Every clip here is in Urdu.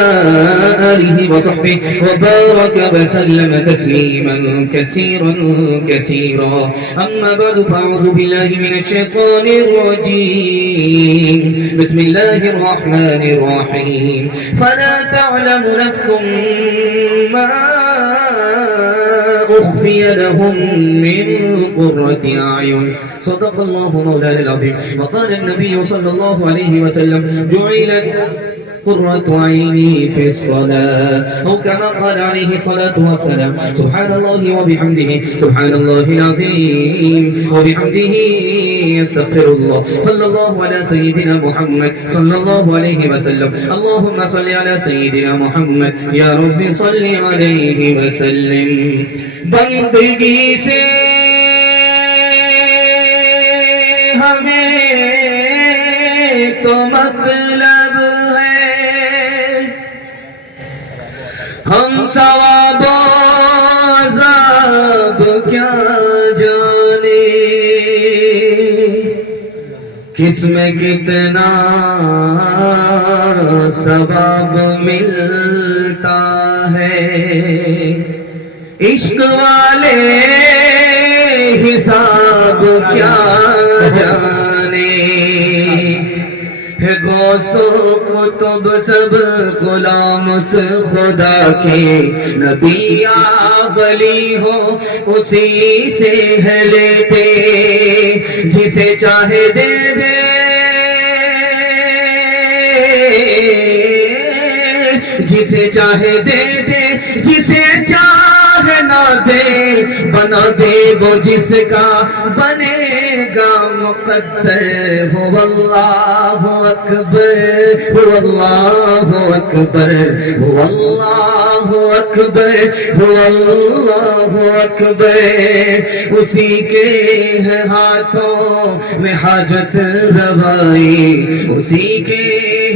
آله وصحبه وبارك وسلم تسليما كثيرا كثيرا. أما بعد فأعوذ بالله من الشيطان الرجيم. بسم الله الرحمن الرحيم. فلا تعلم نفس ما أخفي لهم من قرة أعين. صدق الله مولانا العظيم. وقال النبي صلى الله عليه وسلم جعلت قرة عيني في الصلاة، أو كما قال عليه الصلاة والسلام. سبحان الله وبحمده سبحان الله العظيم وبحمده استغفر الله. صلى الله على سيدنا محمد صلى الله عليه وسلم. اللهم صل على سيدنا محمد يا رب صل عليه وسلم. بندگی سے ہمیں تو مطلب ہم ثواب و عذاب کیا جانے، کس میں کتنا ثواب ملتا ہے، عشق والے حساب کیا جانے، غوث و قطب سب غلام اس خدا کے، نبی یا ولی ہو اسی سے ہے لیتے، جسے چاہے دے دے جسے چاہے دے دے، جسے چاہے نہ دے بنا دے وہ جس کا بنے گا مقدر. هو اللہ اکبر هو اللہ اکبر هو اللہ اکبر هو اللہ اکبر. اسی کے ہے ہاتھوں میں حاجت روائی، اسی کے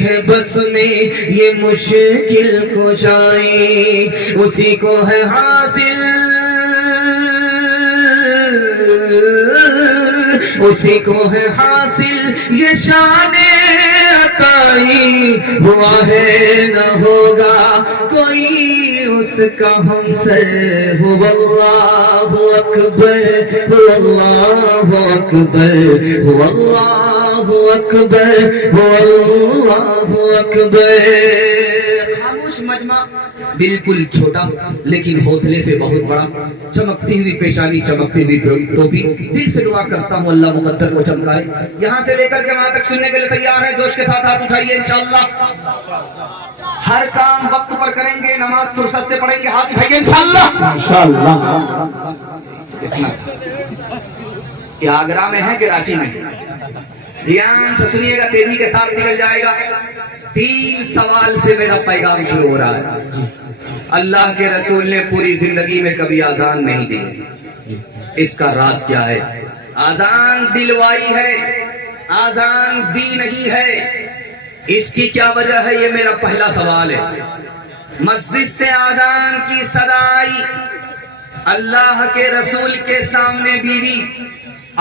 ہے بس میں یہ مشکل کشائی، اسی کو ہے حاصل اسی کو ہے حاصل یہ شان عطائی. ہوا ہے نہ ہوگا کوئی اس کا ہمسر. هو اللہ اکبر هو اللہ اکبر هو اللہ اکبر هو اللہ اکبر. خاموش مجمع بالکل چھوٹا لیکن حوصلے سے بہت بڑا، چمکتی ہوئی پیشانی چمکتی ہوئی ٹوپی. دل سے دعا کرتا ہوں اللہ مقدر کو چمکائے. یہاں سے لے کر کے وہاں تک سننے کے لیے تیار ہے؟ جوش کے ساتھ ہاتھ اٹھائیے. انشاءاللہ ہر کام وقت پر کریں گے، نماز فرصت سے پڑھیں گے. ہاتھ اٹھائیے انشاءاللہ. کیا آگرہ میں ہے کہ رانچی میں؟ دھیان سے سنیے گا، تیزی کے ساتھ نکل جائے گا. 3 سوال سے میرا پیغام شروع ہو رہا ہے. اللہ کے رسول نے پوری زندگی میں کبھی آزان نہیں دی، اس کا راز کیا ہے؟ آزان دلوائی ہے، آزان دی نہیں ہے. اس کی کیا وجہ ہے؟ یہ میرا پہلا سوال ہے. مسجد سے آزان کی صدا آئی، اللہ کے رسول کے سامنے بیوی،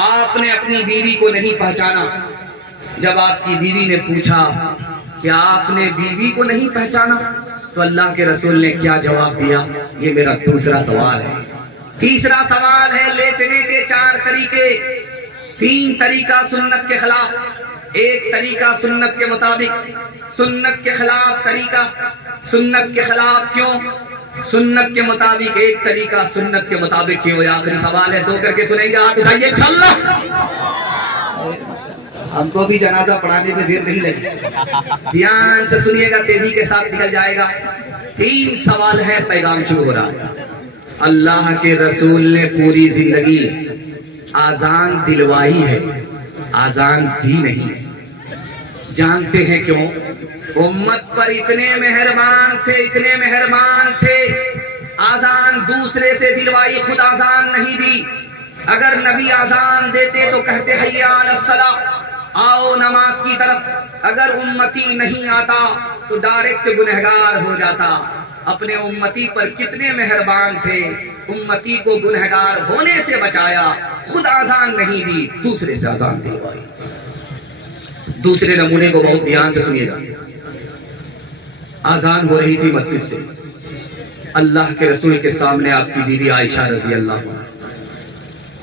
آپ نے اپنی بیوی کو نہیں پہچانا. جب آپ کی بیوی نے پوچھا کہ آپ نے بیوی کو نہیں پہچانا تو اللہ کے رسول نے کیا جواب دیا؟ یہ میرا دوسرا سوال ہے. تیسرا سوال ہے لیٹنے کے 4 طریقے. 3 طریقہ سنت کے خلاف، 1 طریقہ سنت کے مطابق. سنت کے خلاف طریقہ، سنت کے خلاف کیوں؟ سنت کے مطابق 1 طریقہ، سنت کے مطابق کیوں؟ یہ آخری سوال ہے، سو کر کے سنیں گے. ہاتھ اٹھائیے انشاءاللہ. ہم کو بھی جنازہ پڑھانے میں دیر نہیں لگی. دھیان سے سنیے گا، تیزی کے ساتھ نکل جائے گا. 3 سوال ہے، پیغام شروع ہو رہا ہے. اللہ کے رسول نے پوری زندگی آزان دلوائی ہے، آزان دی نہیں. جانتے ہیں کیوں؟ امت پر اتنے مہربان تھے، اتنے مہربان تھے. آزان دوسرے سے دلوائی، خود آزان نہیں دی. اگر نبی آزان دیتے تو کہتے حی علی الصلاۃ، آؤ نماز کی طرف. اگر امتی نہیں آتا تو ڈائریکٹ گنہگار ہو جاتا. اپنے امتی پر کتنے مہربان تھے، امتی کو گنہگار ہونے سے بچایا. خود آزان نہیں دی، دوسرے سے آزان دلوائی. دوسرے نمونے کو بہت دھیان سے سنیے گا. آزان ہو رہی تھی مسجد سے، اللہ کے رسول کے سامنے آپ کی بیوی عائشہ رضی اللہ عنہ،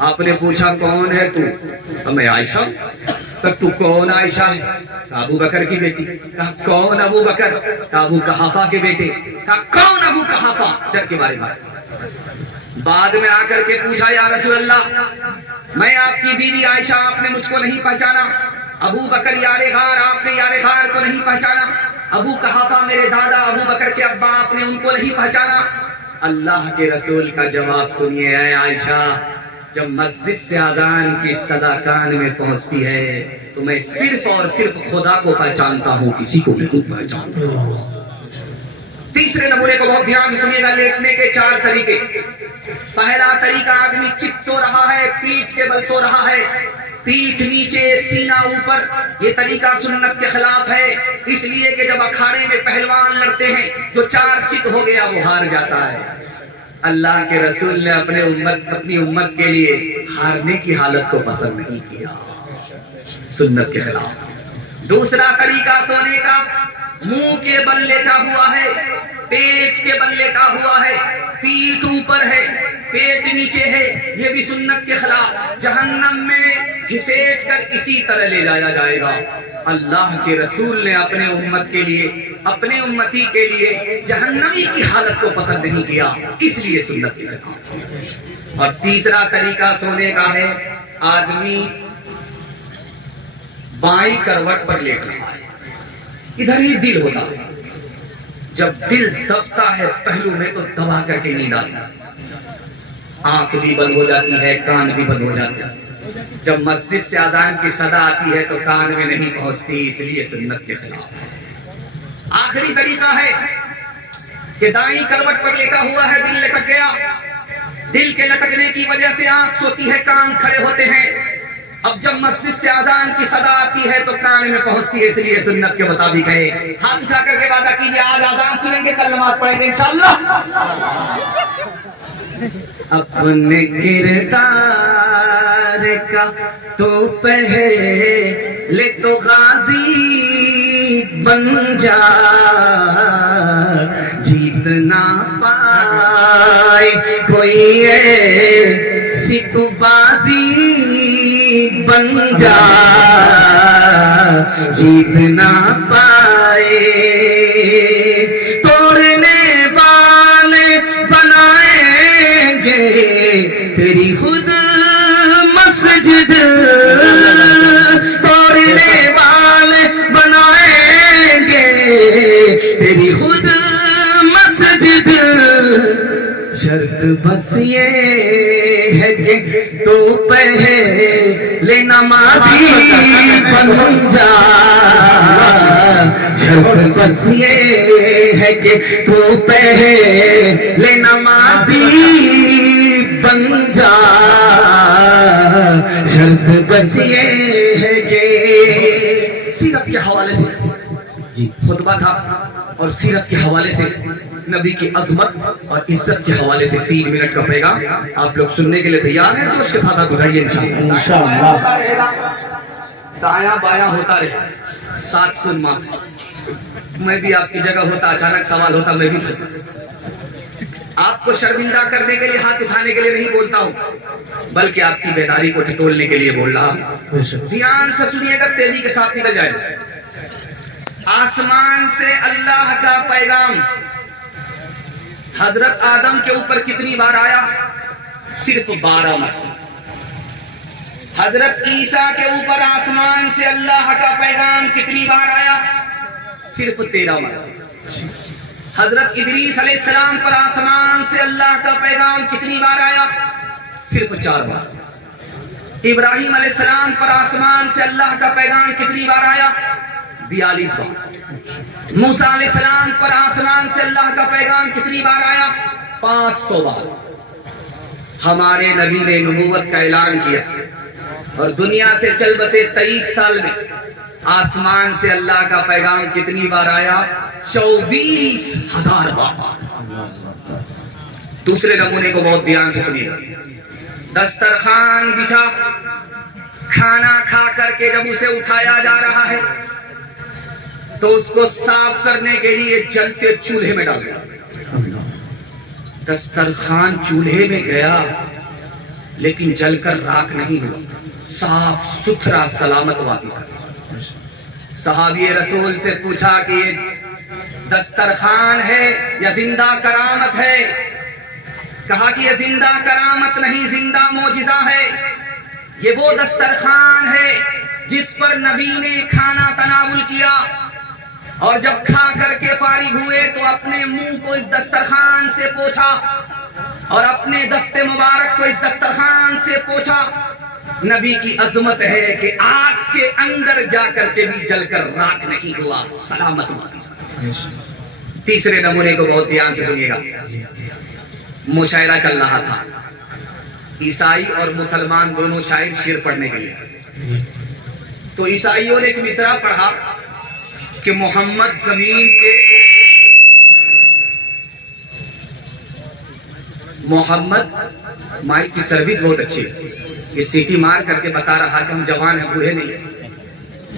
آپ نے پوچھا کون ہے تو میں عائشہ، تو کون عائشہ ہے؟ کہا ابو بکر کی بیٹی۔ کہا کون ابو بکر؟ کہا ابو قحافہ کے بیٹے۔ کہا کون ابو قحافہ؟ ڈر کے بارے میں بعد میں آ کر کے پوچھا یا رسول اللہ میں آپ کی بیوی عائشہ، آپ نے مجھ کو نہیں پہچانا؟ ابو بکر یار غار، آپ نے یار غار کو نہیں پہچانا؟ ابو قحافہ میرے دادا ابو بکر کے ابا، آپ نے ان کو نہیں پہچانا؟ اللہ کے رسول کا جواب سنیے، اے عائشہ جب مسجد سے اذان کی صدا کان میں پہنچتی ہے تو میں صرف اور صرف خدا کو پہچانتا ہوں، کسی کو نہیں پہچانتا ہوں۔ تیسرے نمونے کو بہت دھیان سے سنیے گا، لیٹنے کے 4 طریقے۔ پہلا طریقہ، آدمی چت سو رہا ہے، پیٹھ کے بل سو رہا ہے، پیٹھ نیچے سینہ اوپر۔ یہ طریقہ سنت کے خلاف ہے، اس لیے کہ جب اکھاڑے میں پہلوان لڑتے ہیں جو 4 چت ہو گیا وہ ہار جاتا ہے۔ اللہ کے رسول نے اپنی امت کے لیے ہارنے کی حالت کو پسند نہیں کیا، سنت کے خلاف۔ دوسرا طریقہ سونے کا، منہ کے بل لیٹا ہوا ہے، پیٹ کے بل لیٹا ہوا ہے، پیٹھ اوپر ہے، پیٹ نیچے ہے، یہ بھی سنت کے خلاف، جہنم میں گھسیٹ کر اسی طرح لے جایا جائے گا۔ اللہ کے رسول نے اپنے امت کے لیے، اپنے امتی کے لیے جہنمی کی حالت کو پسند نہیں کیا، اس لیے سنت کے خلاف۔ اور تیسرا طریقہ سونے کا ہے، آدمی بائیں کروٹ پر لیٹ رہا ہے، ادھر ہی دل ہوتا ہے، جب دل دبتا ہے پہلو میں تو دبا کر کے نیند آتی ہے، آنکھ بھی بند ہو جاتی ہے، کان بھی بند ہو جاتے ہیں۔ جب مسجد سے اذان کی صدا آتی ہے تو کان میں نہیں پہنچتی، اس لیے سنت کے خلاف۔ آخری طریقہ ہے کہ دائیں کروٹ پر لیٹا ہوا ہے، دل لٹک گیا، دل کے لٹکنے کی وجہ سے آنکھ سوتی ہے، کان کھڑے ہوتے ہیں۔ اب جب مسجد سے اذان کی صدا آتی ہے تو کان میں پہنچتی ہے، اس لیے سنت کے مطابق ہے۔ ہاتھ اٹھا کر کے وعدہ کیجیے آج اذان سنیں گے، کل نماز پڑھیں گے انشاءاللہ۔ اپنے کردار کا تو پہلے تو غازی بن جا، جیتنا پائے کوئی ایسی تو بازی بن جا، جیتنا پائے توڑنے والے بنائیں گے تیری خود مسجد، توڑنے والے بنائیں گے تیری خود مسجد، شرط بس یہ ہے کہ تو پہلے نمازی بن جا، شرط بس یہ ہے کہ تو پہلے نمازی بن جا، شرط بس یہ ہے کہ سیرت کے حوالے سے خطبہ تھا، اور سیرت کے حوالے سے نبی کی عظمت اور عزت کے حوالے سے 3 منٹ کا پیغام آپ لوگ سننے کے لیے تیار ہیں؟ جو اس کے ساتھ گزائیے انشاءاللہ۔ دایاں بایاں ہوتا رہے، ساتھ سن مات، میں بھی آپ کی جگہ ہوتا، اچانک سوال ہوتا میں بھی آپ کو شرمندہ کرنے کے لیے، ہاتھ اٹھانے کے لیے نہیں بولتا ہوں، بلکہ آپ کی بیداری کو ٹٹولنے کے لیے بول رہا ہوں۔ دھیان سے سنیے گا، تیزی کے ساتھ نکل جائے۔ آسمان سے اللہ کا پیغام حضرت آدم کے اوپر کتنی بار آیا؟ صرف 12 مرتبہ۔ حضرت عیسیٰ کے اوپر آسمان سے اللہ کا پیغام کتنی بار آیا؟ صرف 13 مرتبہ۔ حضرت ادریس علیہ السلام پر آسمان سے اللہ کا پیغام کتنی بار آیا؟ صرف 4 بار۔ ابراہیم علیہ السلام پر آسمان سے اللہ کا پیغام کتنی بار آیا؟ 42 بار۔ موسیٰ علیہ السلام پر آسمان سے اللہ کا پیغام کتنی بار آیا؟ 500 بار۔ ہمارے نبی نے نبوت کا اعلان کیا اور دنیا سے چل بسے 23 سال میں آسمان سے اللہ کا پیغام کتنی بار آیا؟ 24,000 بار۔ دوسرے نمونے کو بہت دھیان سے سنیے گا۔ دسترخوان بچھا، کھانا کھا کر کے جب اسے اٹھایا جا رہا ہے تو اس کو صاف کرنے کے لیے جلتے چولہے میں ڈال دیا. دسترخوان چولہے میں گیا لیکن جل کر راکھ نہیں ہوا, صاف ستھرا سلامت واپس آیا. صحابی رسول سے پوچھا کہ یہ دسترخوان ہے یا زندہ کرامت ہے؟ کہا کہ یہ زندہ کرامت نہیں, زندہ معجزہ ہے. یہ وہ دسترخوان ہے جس پر نبی نے کھانا تناول کیا, اور جب کھا کر کے فارغ ہوئے تو اپنے منہ کو اس دسترخوان سے پوچھا اور اپنے دست مبارک کو اس دسترخوان سے پوچھا. نبی کی عظمت ہے کہ آگ کے اندر جا کر کے بھی جل کر راکھ نہیں ہوا, سلامت ہوا. تیسرے نمونے کو بہت دھیان سے سنیے گا. مشاعرہ چل رہا تھا, عیسائی اور مسلمان دونوں شاعر شعر پڑھنے کے لیے. تو عیسائیوں نے ایک مصرع پڑھا کہ محمد زمین کے محمد مائک کی سروس بہت اچھی ہے, یہ سیٹی مار کر کے بتا رہا کہ ہم جوان ہیں, بوڑھے نہیں ہیں.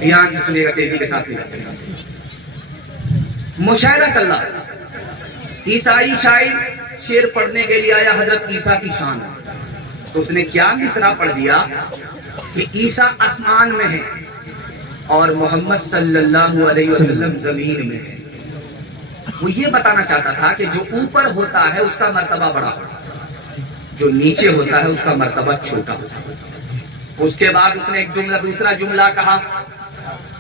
دھیان سے سنیے گا, تیزی کے ساتھ نہیں. مشاعرہ چل رہا, عیسائی شاعر شعر پڑھنے کے لیے آیا حضرت عیسیٰ کی شان. تو اس نے کیا مصرع پڑھ دیا کہ عیسیٰ آسمان میں ہے اور محمد صلی اللہ علیہ وسلم زمین میں ہے. وہ یہ بتانا چاہتا تھا کہ جو اوپر ہوتا ہے اس کا مرتبہ بڑا ہوتا ہے, جو نیچے ہوتا ہے اس کا مرتبہ چھوٹا ہوتا ہے. اس کے بعد اس نے ایک جملہ, دوسرا جملہ کہا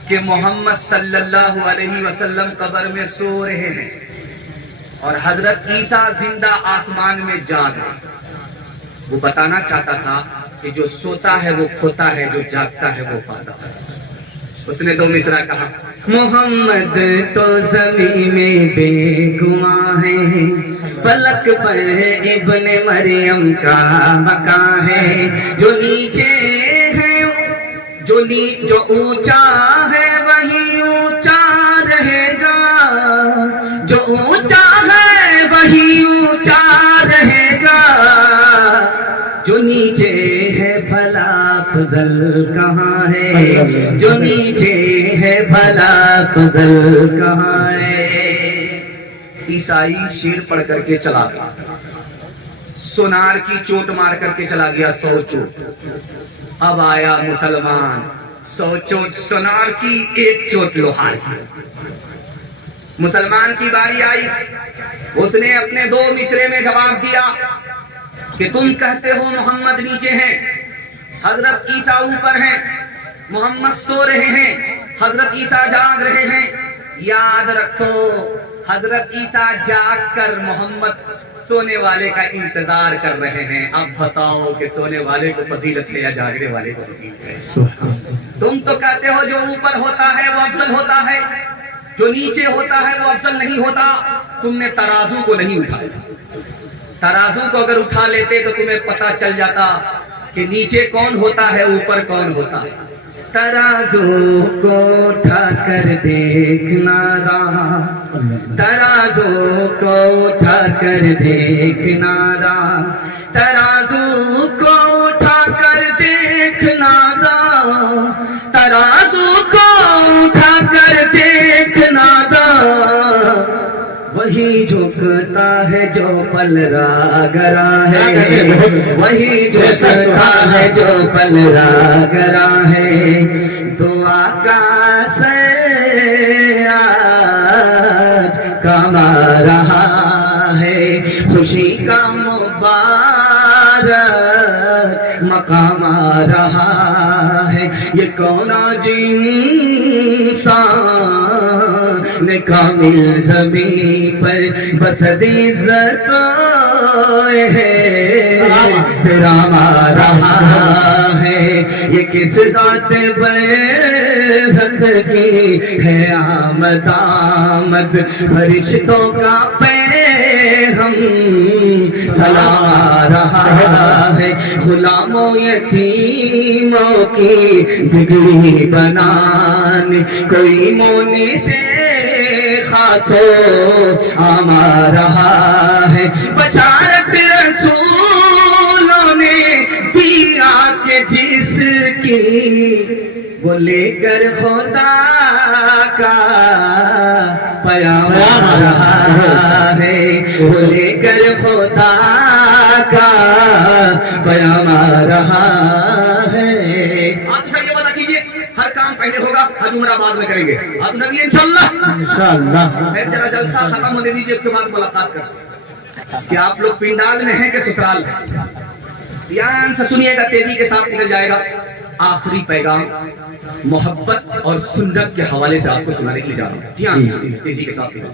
کہ محمد صلی اللہ علیہ وسلم قبر میں سو رہے ہیں اور حضرت عیسیٰ زندہ آسمان میں جاگ رہے. وہ بتانا چاہتا تھا کہ جو سوتا ہے وہ کھوتا ہے, جو جاگتا ہے وہ پاتا ہے. اس نے دو مصرع کہا, محمد تو زمین میں بے گماں ہے, پلک پر ابن مریم کا مکان ہے. جو نیچے ہے جو اونچا ہے وہی اونچا رہے گا, جو اونچا ہے وہی اونچا رہے گا. جو نیچے ہے بھلا فضل کہاں ہے, جو نیچے ہے بھلا فضل کہاں ہے. عیسائی شیر پڑھ کر کے چلا گیا, سونار کی چوٹ مار کر کے چلا گیا 100 چوٹ. اب آیا مسلمان, 100 چوٹ سونار کی, 1 چوٹ لوہار کی. مسلمان کی باری آئی, اس نے اپنے 2 مصرے میں جواب دیا کہ تم کہتے ہو محمد نیچے ہیں, حضرت عیسیٰ اوپر ہیں, محمد سو رہے ہیں, حضرت عیسیٰ جاگ رہے ہیں. یاد رکھو حضرت عیسیٰ جاگ کر محمد سونے والے کا انتظار کر رہے ہیں. اب بتاؤ کہ سونے والے کو فضیلت ہے یا جاگنے والے کو فضیلت ہے؟ تم تو کہتے ہو جو اوپر ہوتا ہے وہ افضل ہوتا ہے, جو نیچے ہوتا ہے وہ افضل نہیں ہوتا. تم نے ترازو کو نہیں اٹھایا. ترازو کو اگر اٹھا لیتے تو تمہیں پتا چل جاتا کہ نیچے کون ہوتا ہے, اوپر کون ہوتا ہے. ترازو کو اٹھا کر دیکھنا رہا, ترازو کو اٹھا کر دیکھنا رہا, ترازو کو اٹھا کر دیکھنا رہا, ترازو کو اٹھا کر دیکھنا رہا. وہی جھکتا ہے جو پل را گرا ہے, وہی جھکتا ہے جو پل را گرا ہے. دعا کا سر آج کما رہا ہے, خوشی کا مبارک مقام آ رہا ہے. یہ کون انسان کامل زمین پر بسد عزت ہے, رام آ رہا ہے. یہ کس ذات برحق کی ہے آمد آمد, فرشتوں کا ہم سلام آ رہا ہے. غلاموں یتیموں کی بگڑی بنانے کوئی مونی سے خاصو عام آ رہا ہے. بشارت رسولوں نے دیا کہ جس کی وہ لے کر خدا کا پیام آ رہا ہے، وہ لے کر خدا کا پیام آ رہا ہے۔ آپ یہ پتا کیجئے، ہر کام پہلے ہوگا، حج عمرہ بعد میں کریں گے، آپ لگیے انشاءاللہ۔ ذرا جلسہ ختم ہونے دیجئے، اس کے بعد ملاقات کریں کہ آپ لوگ پنڈال میں ہیں کہ سسرال میں۔ دھیان سے سنیے گا، تیزی کے ساتھ نکل جائے گا۔ آخری پیغام محبت اور سنت کے حوالے سے آپ کو سنانے کے لیے جا رہا ہوں، دھیان سے سنیے، تیزی کے ساتھ نکل۔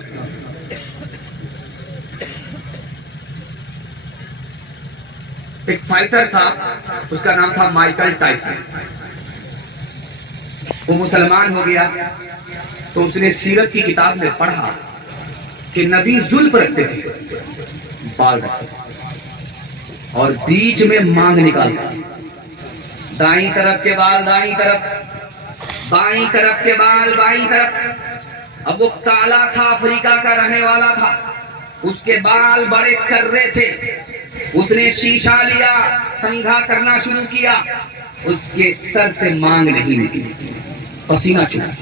ایک فائٹر تھا، اس کا نام تھا مائیکل ٹائسن۔ وہ مسلمان ہو گیا تو اس نے سیرت کی کتاب میں پڑھا کہ نبی زلف رکھتے تھے، بال رکھتے تھے اور بیچ میں مانگ نکالتا، دائیں طرف کے بال دائیں طرف، بائیں طرف کے بال بائیں طرف۔ اب وہ کالا تھا، افریقہ کا رہنے والا تھا، اس کے بال بڑے کرے تھے۔ اس نے شیشہ لیا، کنگھا کرنا شروع کیا، اس کے سر سے مانگ نہیں نکلی، پسینہ چھوٹا۔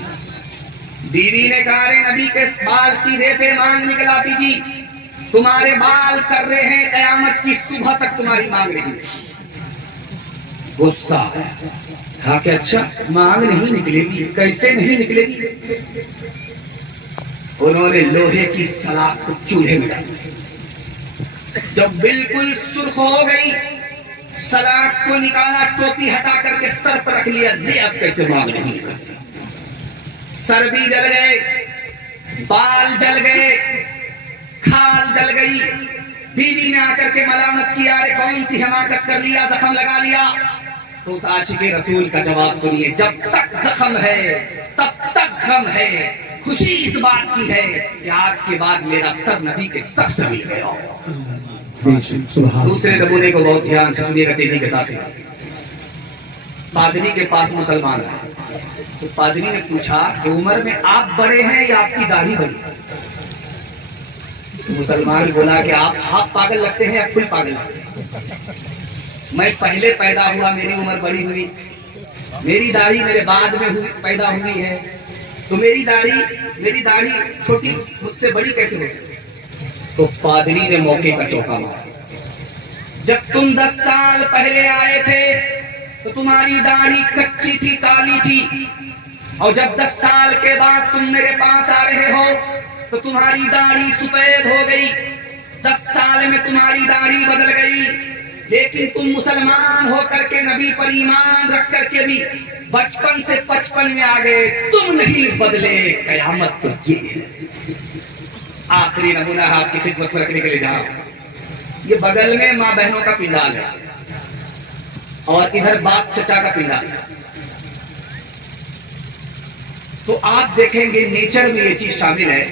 بیوی نے کہا رے نبی کے بال سیدھے تھے، مانگ نکل آتی تھی، تمہارے بال کر رہے ہیں، قیامت کی صبح تک تمہاری مانگ نہیں۔ غصہ ہے، کہا کہ اچھا مانگ نہیں نکلے گی، کیسے نہیں نکلے گی؟ انہوں نے لوہے کی سلاخ کو چولہے میں ڈالا، جب بالکل سرخ ہو گئی سلاخ کو نکالا، ٹوپی ہٹا کر کے سر پر رکھ لیا، یہ اب کیسے مانگ نہیں نکلتی؟ سر بھی جل گئے، بال جل گئے، کھال جل گئی۔ بیوی نے آ کر کے ملامت کیا، ارے کون سی حماقت کر لیا، زخم لگا لیا۔ تو اس عاشق رسول کا جواب سنیے، جب تک زخم ہے تب تک غم ہے، خوشی اس بات کی ہے کہ آج کے بعد میرا سر نبی کے سر سے مل گیا۔ دوسرے نمونے کو بہت دھیان سے سنیے گا، تیزی کے ساتھ۔ پادری کے پاس مسلمان ہے، تو پادری نے پوچھا کہ عمر میں آپ بڑے ہیں یا آپ کی داڑھی بڑی؟ مسلمان بولا کہ آپ ہاف پاگل لگتے ہیں یا فل پاگل لگتے ہیں؟ میں پہلے پیدا ہوا، میری عمر بڑی ہوئی، میری داڑھی میرے بعد میں پیدا ہوئی ہے، تو میری داڑھی چھوٹی مجھ سے بڑی کیسے ہو سکتی؟ تو پادری نے موقع کا چوکا مارا، جب تم 10 سال پہلے آئے تھے تو تمہاری داڑھی کچی تھی، کالی تھی، اور جب 10 سال کے بعد تم میرے پاس آ رہے ہو تو تمہاری داڑھی سفید ہو گئی۔ 10 سال میں تمہاری داڑھی بدل گئی، لیکن تم مسلمان ہو کر کے، نبی پر ایمان رکھ کر کے بھی بچپن سے 55 میں آ گئے، تم نہیں بدلے، قیامت تو یہ ہے۔ آخری نمونہ آپ کی خدمت میں رکھنے کے لیے جا رہا ہوں۔ یہ بغل میں ماں بہنوں کا پنڈال ہے اور ادھر باپ چچا کا پنڈال ہے، تو آپ دیکھیں گے نیچر میں یہ چیز شامل ہے،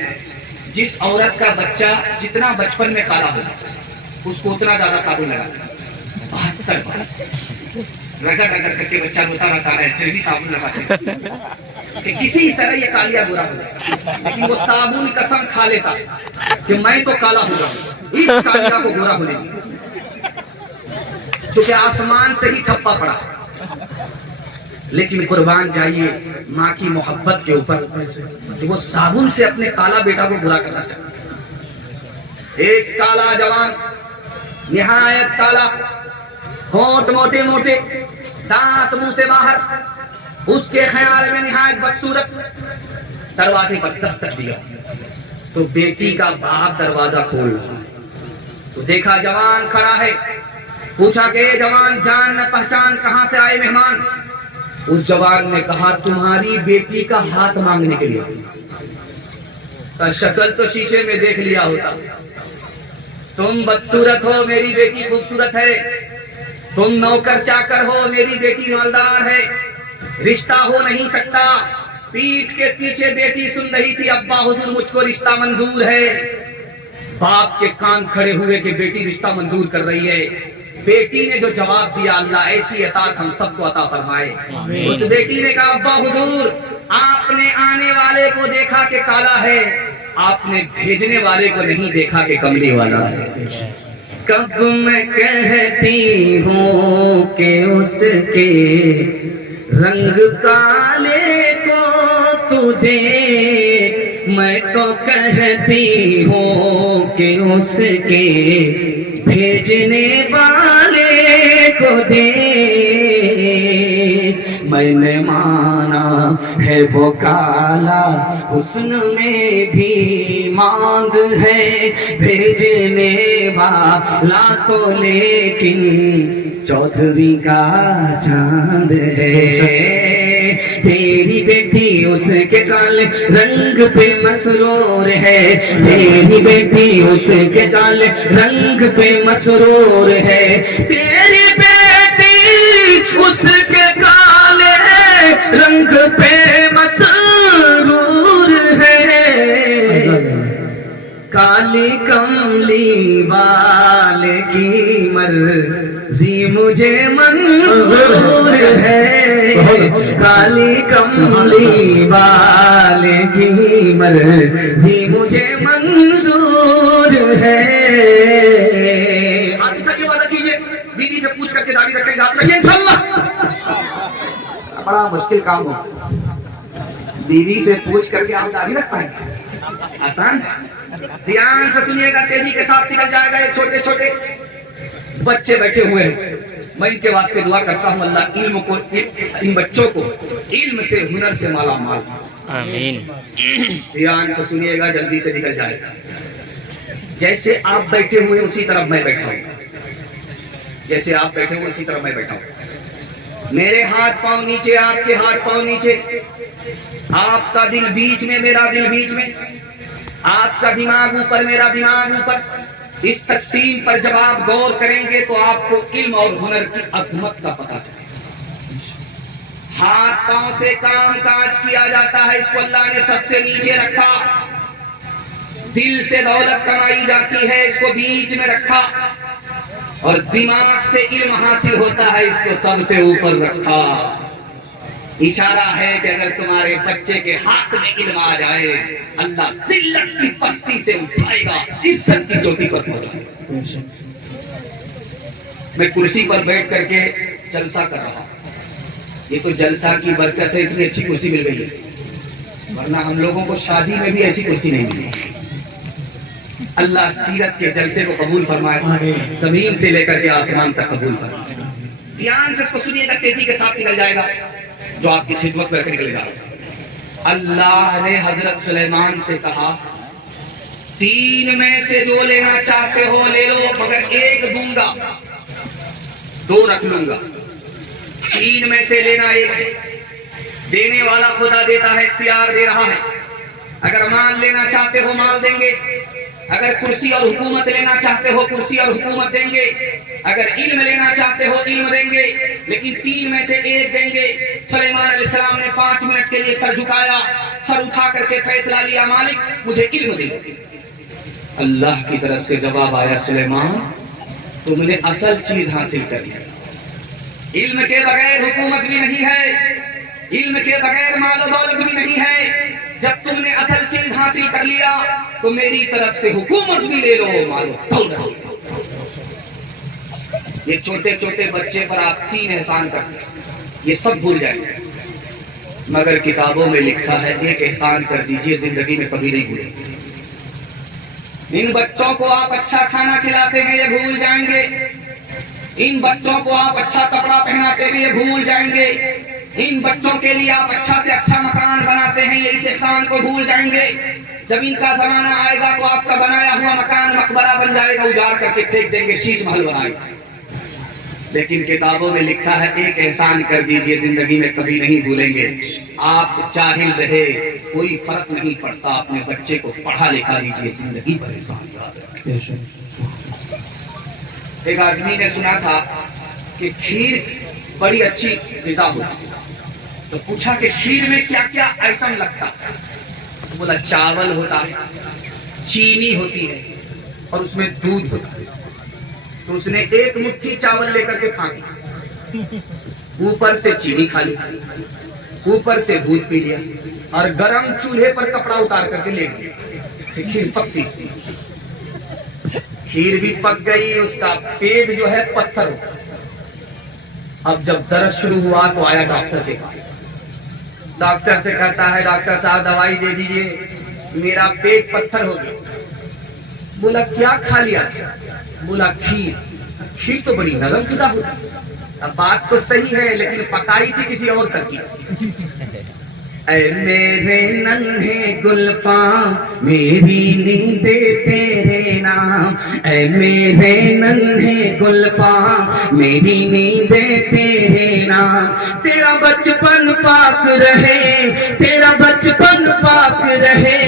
جس عورت کا بچہ جتنا بچپن میں کالا ہوگا اس کو اتنا زیادہ صابن لگاتا ہے۔ 72 بار رگڑ رگڑ کر کے بچہ روتا رہتا ہے، پھر بھی صابن لگاتے ہیں کہ کسی طرح یہ کالیا برا ہو جائے، لیکن وہ صابن قسم کھا لیتا کہ میں تو کالا ہو جاؤں، اس کالیا کو برا ہونے دیا، کیونکہ آسمان سے ہی ٹھپا پڑا۔ لیکن قربان جائیے ماں کی محبت کے اوپر کہ وہ صابن سے اپنے کالا بیٹا کو برا کرنا چاہتا۔ ایک کالا جوان، نہایت کالا، ہونٹ موٹے موٹے، دانت منہ سے باہر، اس کے خیال میں نہایت بدصورت، دروازے پر دستک دیا تو بیٹی کا باپ دروازہ کھول رہا ہے، تو دیکھا جوان کھڑا ہے، پوچھا کہ جوان جان نہ پہچان، کہاں سے آئے مہمان؟ اس جوان نے کہا تمہاری بیٹی کا ہاتھ مانگنے کے لیے۔ شکل تو شیشے میں دیکھ لیا ہوتا، تم بدصورت ہو، میری بیٹی خوبصورت ہے، تم نوکر چاکر ہو، میری بیٹی مالدار ہے، رشتہ ہو نہیں سکتا۔ پیٹھ کے پیچھے بیٹی سن رہی تھی، ابا حضور مجھ کو رشتہ منظور ہے۔ باپ کے کان کھڑے ہوئے کہ بیٹی رشتہ منظور کر رہی ہے۔ بیٹی نے جو جواب دیا، اللہ ایسی عطا ہم سب کو عطا فرمائے۔ اس بیٹی نے کہا ابا حضور آپ نے آنے والے کو دیکھا کہ کالا ہے، آپ نے بھیجنے والے کو نہیں دیکھا کہ کملی والا ہے۔ کب میں کہتی ہوں کہ اس کے رنگ کالے کو تو دیکھ، میں تو کہتی ہوں کہ اس کے بھیجنے والے کو دیکھ، میں نے مانا ہے وہ کالا حسن میں بھی مانگ ہے، بھیجنے والا تو لیکن چودھری کا چاند ہے، تیری بیٹی اس کے کالے رنگ پہ مسرور ہے، تیری بیٹی اس کے کالے رنگ پہ مسرور ہے، تیری بیٹی اس کے کالے رنگ پہ مسرور ہے، کالی کملی والے کی مرضی مجھے منظور ہے، کالی کملی والے کی مرضی مجھے منظور ہے۔ ہاتھ اٹھائیے، وعدہ کیجئے بیوی سے پوچھ کر کے داڑھی رکھیں گے، ہاتھ رکھیے انشاءاللہ۔ بڑا مشکل کام ہو، بیوی سے پوچھ کر کے آپ داڑھی رکھ پائیں گے؟ آسان ہے؟ دھیان سے سنیے گا، تیزی کے ساتھ نکل جائے گا۔ یہ چھوٹے چھوٹے بچے بیٹھے ہوئے ہیں، میں ان کے واسطے دعا کرتا ہوں اللہ علم کو، ان بچوں کو علم سے، ہنر سے مالا مال۔ آمین۔ دھیان سے سنیے گا، جلدی سے نکل جائے گا۔ جیسے آپ بیٹھے ہوئے اسی طرح میں بیٹھا ہوں، جیسے آپ بیٹھے ہوئے اسی طرح میں بیٹھا ہوں، میرے ہاتھ پاؤں نیچے، آپ کے ہاتھ پاؤں نیچے، آپ کا دل بیچ میں، میرا دل بیچ میں، آپ کا دماغ اوپر، میرا دماغ اوپر۔ اس تقسیم پر جب آپ غور کریں گے تو آپ کو علم اور ہنر کی عظمت کا پتہ چلے گا۔ ہاتھ پاؤں سے کام کاج کیا جاتا ہے، اس کو اللہ نے سب سے نیچے رکھا۔ دل سے دولت کمائی جاتی ہے، اس کو بیچ میں رکھا، اور دماغ سے علم حاصل ہوتا ہے، اس کو سب سے اوپر رکھا۔ اشارہ ہے کہ اگر تمہارے بچے کے ہاتھ میں علم آ جائے، اللہ ذلت کی پستی سے اٹھائے گا، عزت کی چوٹی پر پہنچائے گا۔ میں کرسی پر بیٹھ کر کے جلسہ کر رہا ہوں، یہ تو جلسہ کی برکت ہے، اتنی اچھی کرسی مل گئی ہے، ورنہ ہم لوگوں کو شادی میں بھی ایسی کرسی نہیں ملی۔ اللہ سیرت کے جلسے کو قبول فرمائے، زمین سے لے کر کے آسمان تک قبول فرمائے۔ دھیان سے اس کو سنیے گا، تیزی کے ساتھ نکل جائے گا جو آپ کی خدمت میں رکھ نکلے گا۔ اللہ نے حضرت سلیمان سے کہا، تین میں سے جو لینا چاہتے ہو لے لو، مگر ایک دوں گا، دو رکھ لوں گا۔ تین میں سے لینا ایک ہے، دینے والا خدا دیتا ہے، اختیار دے رہا ہے۔ اگر مال لینا چاہتے ہو مال دیں گے، اگر کرسی اور حکومت لینا چاہتے ہو کرسی اور حکومت دیں گے، اگر علم لینا چاہتے ہو علم دیں گے، لیکن تین میں سے ایک دیں گے۔ سلیمان علیہ السلام نے 5 منٹ کے لیے سر جھکایا، سر اٹھا کر کے فیصلہ لیا، مالک مجھے علم دے۔ اللہ کی طرف سے جواب آیا، سلیمان تم نے اصل چیز حاصل کر لی، علم کے بغیر حکومت بھی نہیں ہے، علم کے بغیر مال و دولت بھی نہیں ہے۔ جب تم نے اصل چیز حاصل کر لیا تو میری طرف سے حکومت بھی لے لو، مال و دولت بھی لے لو۔ یہ چھوٹے چھوٹے بچے پر آپ 3 احسان کرتے ہیں، یہ سب بھول جائیں گے، مگر کتابوں میں لکھا ہے ایک احسان کر دیجئے، زندگی میں کبھی نہیں بھولیں گے۔ ان بچوں کو آپ اچھا کھانا کھلاتے ہیں، یہ بھول جائیں گے۔ ان بچوں کو آپ اچھا کپڑا پہناتے ہیں، یہ بھول جائیں گے۔ ان بچوں کے لیے آپ اچھا سے اچھا مکان بناتے ہیں، یہ اس احسان کو بھول جائیں گے۔ جب ان کا زمانہ آئے گا تو آپ کا بنایا ہوا مکان مقبرہ بن جائے گا، اجاڑ کر کے پھینک دیں گے، شیش محل بنائے گا۔ لیکن کتابوں میں لکھا ہے ایک احسان کر دیجئے، زندگی میں کبھی نہیں بھولیں گے۔ آپ جاہل رہے کوئی فرق نہیں پڑتا، اپنے بچے کو پڑھا لکھا دیجئے، زندگی پر احسان یاد رکھیں۔ ایک آدمی نے سنا تھا کہ کھیر بڑی اچھی غذا ہوتی ہے، تو پوچھا کہ کھیر میں کیا کیا آئٹم لگتا ہے؟ تو بولا چاول ہوتا ہے، چینی ہوتی ہے، اور اس میں دودھ ہوتا ہے۔ تو اس نے ایک مٹھی چاول لے کر کے پھینکی، اوپر سے چینی کھا لی، اوپر سے دودھ پی لیا، اور گرم چولہے پر کپڑا اتار کر کے لیٹ گیا۔ کھیر پکتی، کھیر بھی پک گئی، اس کا پیٹ جو ہے پتھر ہو گیا۔ اب جب درس شروع ہوا تو آیا ڈاکٹر کے پاس. ڈاکٹر سے کہتا ہے ڈاکٹر صاحب دوائی دے دیجئے, میرا پیٹ پتھر ہو گیا. بولا کیا کھا لیا؟ بولا کھیر. کھیر تو بڑی نرم غذا ہوتی ہے. اب بات تو صحیح ہے لیکن پکائی تھی کسی اور تک کی. اے میرے ننھے گل پاں میری نیندیں تیرے نام, اے میرے ننھے گل پاں میری نیندیں تیرے نام. تیرا بچپن پاک رہے, تیرا بچپن پاک رہے,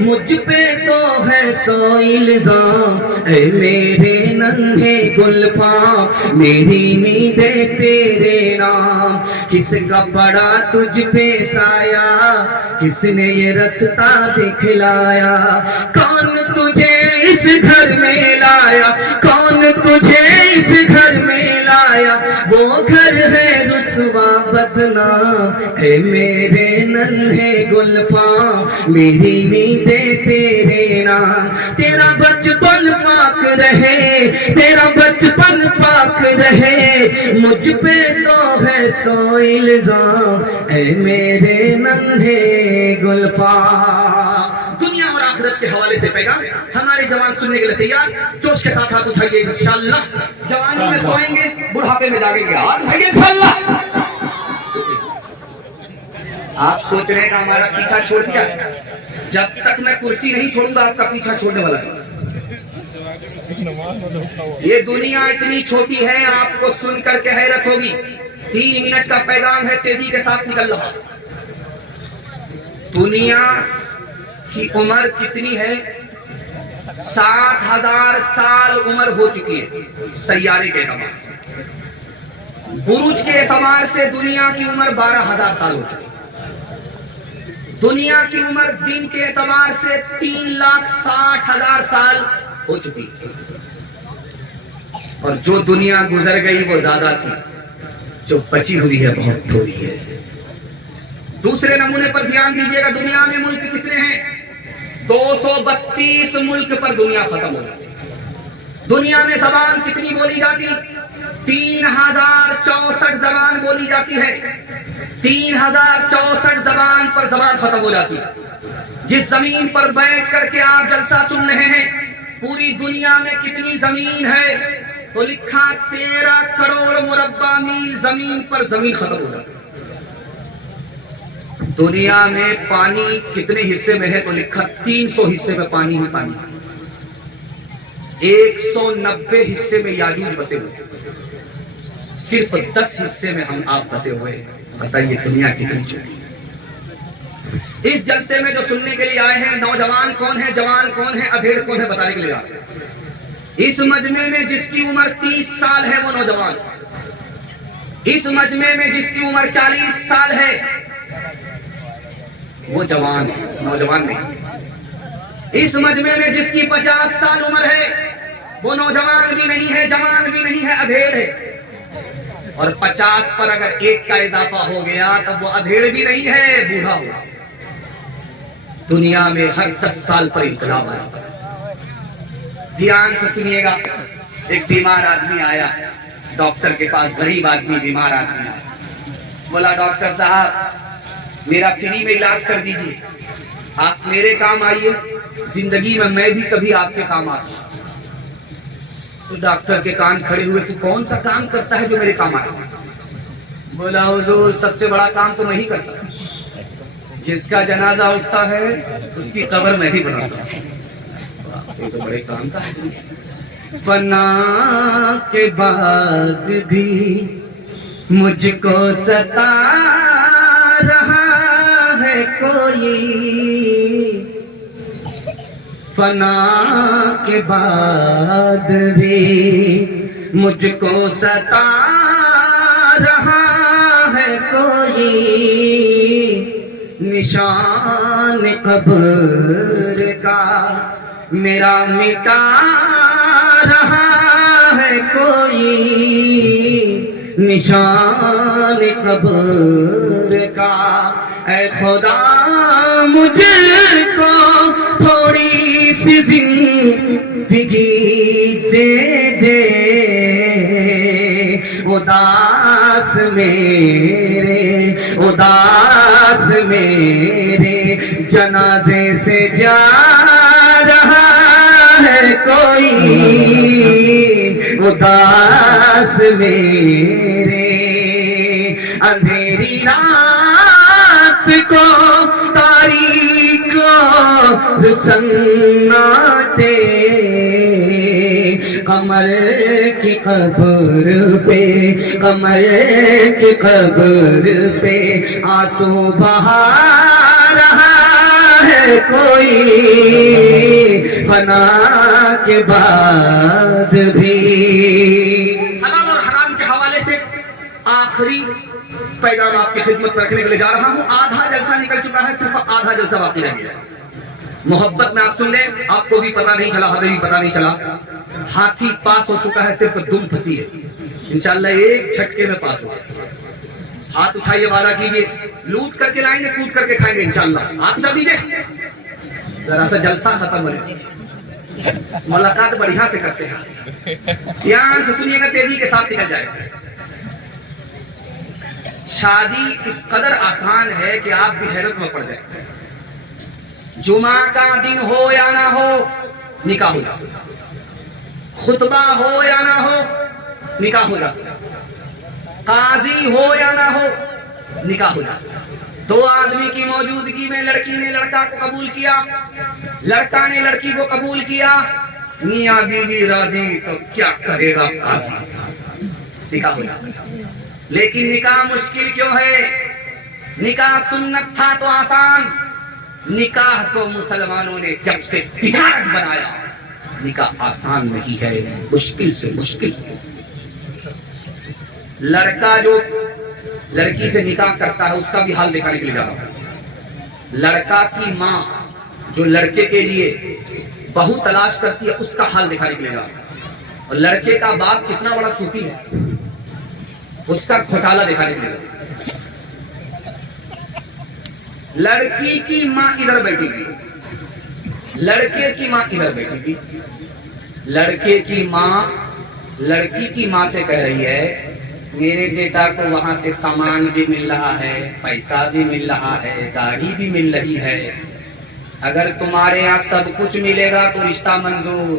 مجھ پہ تو ہے سو الزام. اے میرے ننھے گل پاں میری نیندیں تیرے نام. کس کا پڑا تجھ پہ سایہ, کس نے یہ رستہ دکھلایا, کون تجھے اس گھر میں لایا, کون تجھے اس گھر میں لایا, وہ گھر ہے رسوا بدنام. اے میرے ننھے گل پاں میری نیندیں تیرے نام. تیرا بچپن پاک رہے, تیرا بچپن پاک رہے, مجھ پہ تو ہے سو الزام. اے میرے ننھے گل پاں. دنیا اور آخرت کے حوالے سے پیغام ہمارے جوان سننے کے لیے تیار. جوش کے ساتھ ہاتھ اٹھائیے انشاءاللہ. جوانی میں سوئیں گے, بڑھاپے میں جاگیں گے. ہاتھ اٹھائیے انشاءاللہ. آپ سوچ رہے ہیں کہ ہمارا پیچھا چھوڑ دیا, جب تک میں کرسی نہیں چھوڑوں گا آپ کا پیچھا چھوڑنے والا ہے. یہ دنیا اتنی چھوٹی ہے, آپ کو سن کر کے حیرت ہوگی. 3 منٹ کا پیغام ہے, تیزی کے ساتھ نکل رہا. دنیا کی عمر کتنی ہے؟ 60,000 سال عمر ہو چکی ہے سیارے کے اعتبار سے. برج کے اعتبار سے دنیا کی عمر 12,000 سال ہو چکی ہے. دنیا کی عمر دن کے اعتبار سے 3,60,000 سال ہو چکی ہے. اور جو دنیا گزر گئی وہ زیادہ تھی, جو بچی ہوئی ہے بہت تھوڑی ہے. دوسرے نمونے پر دھیان دیجیے گا. دنیا میں ملک کتنے ہیں؟ 232 ملک پر دنیا ختم ہو جاتی. دنیا میں زبان کتنی بولی جاتی؟ 3064 زبان بولی جاتی ہے. 3064 زبان پر زبان ختم ہو جاتی ہے. جس زمین پر بیٹھ کر کے آپ جلسہ سن رہے ہیں, پوری دنیا میں کتنی زمین ہے؟ تو لکھا 13 کروڑ مربع میل زمین پر زمین ختم ہو جاتی ہے. دنیا میں پانی کتنے حصے میں ہے؟ تو لکھا 300 حصے میں پانی ہی پانی. 190 حصے میں یاجوج بسے ہوئے, صرف 10 حصے میں ہم آپ بسے ہوئے ہیں. بتائیے دنیا کتنی چھوٹی ہے. اس جلسے میں جو سننے کے لیے آئے ہیں, نوجوان کون ہے, جوان کون ہے, ادھیڑ کون ہے, بتانے کے لیے آئے ہیں. اس مجمع میں جس کی عمر 30 سال ہے وہ نوجوان. اس مجمع میں جس کی عمر 40 سال ہے وہ جوان ہے, نوجوان نہیں. اس مجمع میں جس کی 50 سال عمر ہے وہ نوجوان بھی نہیں ہے, جوان بھی نہیں ہے, ادھیڑ ہے. اور 50 پر اگر 1 کا اضافہ ہو گیا تب وہ ادھیڑ بھی نہیں ہے, بوڑھا ہوا. دنیا میں ہر 10 سال پر انقلاب آیا. دھیان سے سنیے گا. ایک بیمار آدمی آیا ڈاکٹر کے پاس, غریب آدمی, بیمار آدمی آیا. بولا ڈاکٹر صاحب میرا فری میں علاج کر دیجئے, آپ میرے کام آئیے, زندگی میں بھی کبھی آپ کے کام آ سکتا. تو ڈاکٹر کے کان کھڑے ہوئے, تو کون سا کام کرتا ہے جو میرے کام آئے؟ بولا حضور سب سے بڑا کام تو میں ہی کرتا ہوں, جس کا جنازہ اٹھتا ہے اس کی قبر میں ہی بناتا ہوں. یہ تو بڑے کام کا ہے. فنا کے بعد بھی مجھ کو ستا رہا ہے کوئی, فنا کے بعد بھی مجھ کو ستا رہا ہے کوئی, نشان قبر کا میرا مٹا رہا ہے کوئی, نشان قبر کا. اے خدا مجھ کو تھوڑی سی زندگی دے دے, اداس اداس میرے اداس میرے جنازے سے جا رہا ہے کوئی اداس میرے اندھیری رات کو تاریک اور سناٹے قمر کی قبر پہ قمر کی قبر پہ آنسو بہا رہا ہے کوئی فنا کے بعد بھی. حلال اور حرام کے حوالے سے آخری پیغام آپ کی خدمت میں رکھنے کے لیے جا رہا ہوں. آدھا جلسہ نکل چکا ہے, صرف آدھا جلسہ باقی رہ گیا ہے. محبت میں آپ سن لیں, آپ کو بھی پتا نہیں چلا, ہمیں بھی پتا نہیں چلا. ہاتھی پاس ہو چکا ہے, صرف دم پھنسی ہے. انشاءاللہ ایک جھٹکے میں پاس ہوگا. ہاتھ اٹھائیے, وعدہ کیجئے, لوٹ کر کے لائیں گے, کود کر کے کھائیں گے انشاءاللہ. ہاتھ اٹھا دیجئے, ذرا سا جلسہ ختم ہونے دیجئے, ملاقات بڑھیا سے کرتے ہیں. دھیان سے سنیے گا, تیزی کے ساتھ نکل جائے. شادی اس قدر آسان ہے کہ آپ بھی حیرت میں پڑ جائیں. جمعہ کا دن ہو یا نہ ہو, نکاح ہو جاتا. خطبہ ہو یا نہ ہو, نکاح ہو جاتا. قاضی ہو یا نہ ہو, نکاح ہو جاتا. دو آدمی کی موجودگی میں لڑکی نے لڑکا کو قبول کیا, لڑکا نے لڑکی کو قبول کیا, میاں بیوی راضی تو کیا کرے گا قاضی, نکاح ہو جاتا. لیکن نکاح مشکل کیوں ہے؟ نکاح سنت تھا تو آسان. نکاح کو مسلمانوں نے جب سے تجارت بنایا, نکاح آسان نہیں ہے, مشکل سے مشکل. لڑکا جو لڑکی سے نکاح کرتا ہے, اس کا بھی حال دکھانے کے لیے جا رہا ہوں. لڑکا کی ماں جو لڑکے کے لیے بہو تلاش کرتی ہے, اس کا حال دکھانے کے لیے جا رہا ہوں. اور لڑکے کا باپ کتنا بڑا صوفی ہے, اس کا گھوٹالہ دکھانے کے لیے. لڑکی کی ماں ادھر بیٹھے گی, لڑکے کی ماں ادھر بیٹھے گی. لڑکے کی ماں لڑکی کی ماں سے کہہ رہی ہے, میرے بیٹا کو وہاں سے سامان بھی مل رہا ہے, پیسہ بھی مل رہا ہے, گاڑی بھی مل رہی ہے. اگر تمہارے یہاں سب کچھ ملے گا تو رشتہ منظور,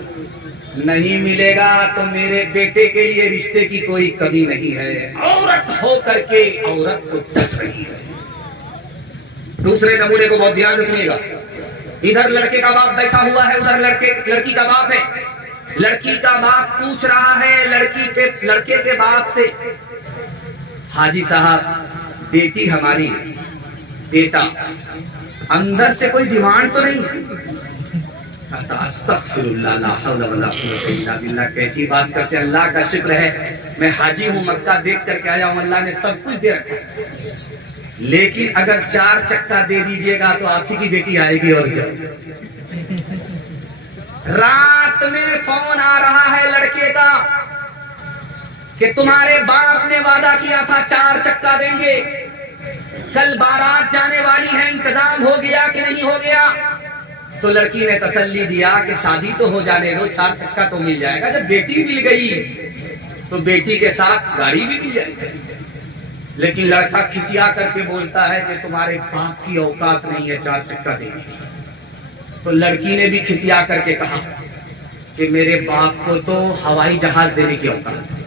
نہیں ملے گا تو میرے بیٹے کے لیے رشتے کی کوئی کمی نہیں ہے. عورت ہو کر کے عورت کو ڈس رہی ہے. دوسرے نمونے کو بہت دھیان سے سنیے گا. ادھر لڑکے کا باپ بیٹھا ہوا ہے, ادھر لڑکی کا باپ ہے. لڑکی کا باپ پوچھ رہا ہے لڑکے کے باپ سے, حاجی صاحب بیٹی ہماری ہے, بیٹا اندر سے کوئی ڈیمانڈ تو نہیں ہے؟ استغفر اللہ لا حول ولا قوت الا باللہ. کیسی بات کرتے ہیں, اللہ کا شکر ہے میں حاجی ہوں, مکہ دیکھ کر کے آیا ہوں, اللہ نے سب کچھ دے رکھا ہے. لیکن اگر 4 چکا دے دیجئے گا تو آپ ہی کی بیٹی آئے گی. اور جب رات میں فون آ رہا ہے لڑکے کا کہ تمہارے باپ نے وعدہ کیا تھا 4 چکا دیں گے, کل بارات جانے والی ہے, انتظام ہو گیا کہ نہیں ہو گیا؟ تو لڑکی نے تسلی دیا کہ شادی تو ہو جانے دو, 4 چکا تو مل جائے گا. جب بیٹی مل گئی تو بیٹی کے ساتھ گاڑی بھی مل جائے گی. لیکن لڑکا کھسیا کر کے بولتا ہے کہ تمہارے باپ کی اوقات نہیں ہے 4 چکا دینے کی. تو لڑکی نے بھی کھسیا کر کے کہا کہ میرے باپ کو تو ہوائی جہاز دینے کی اوقات ہے.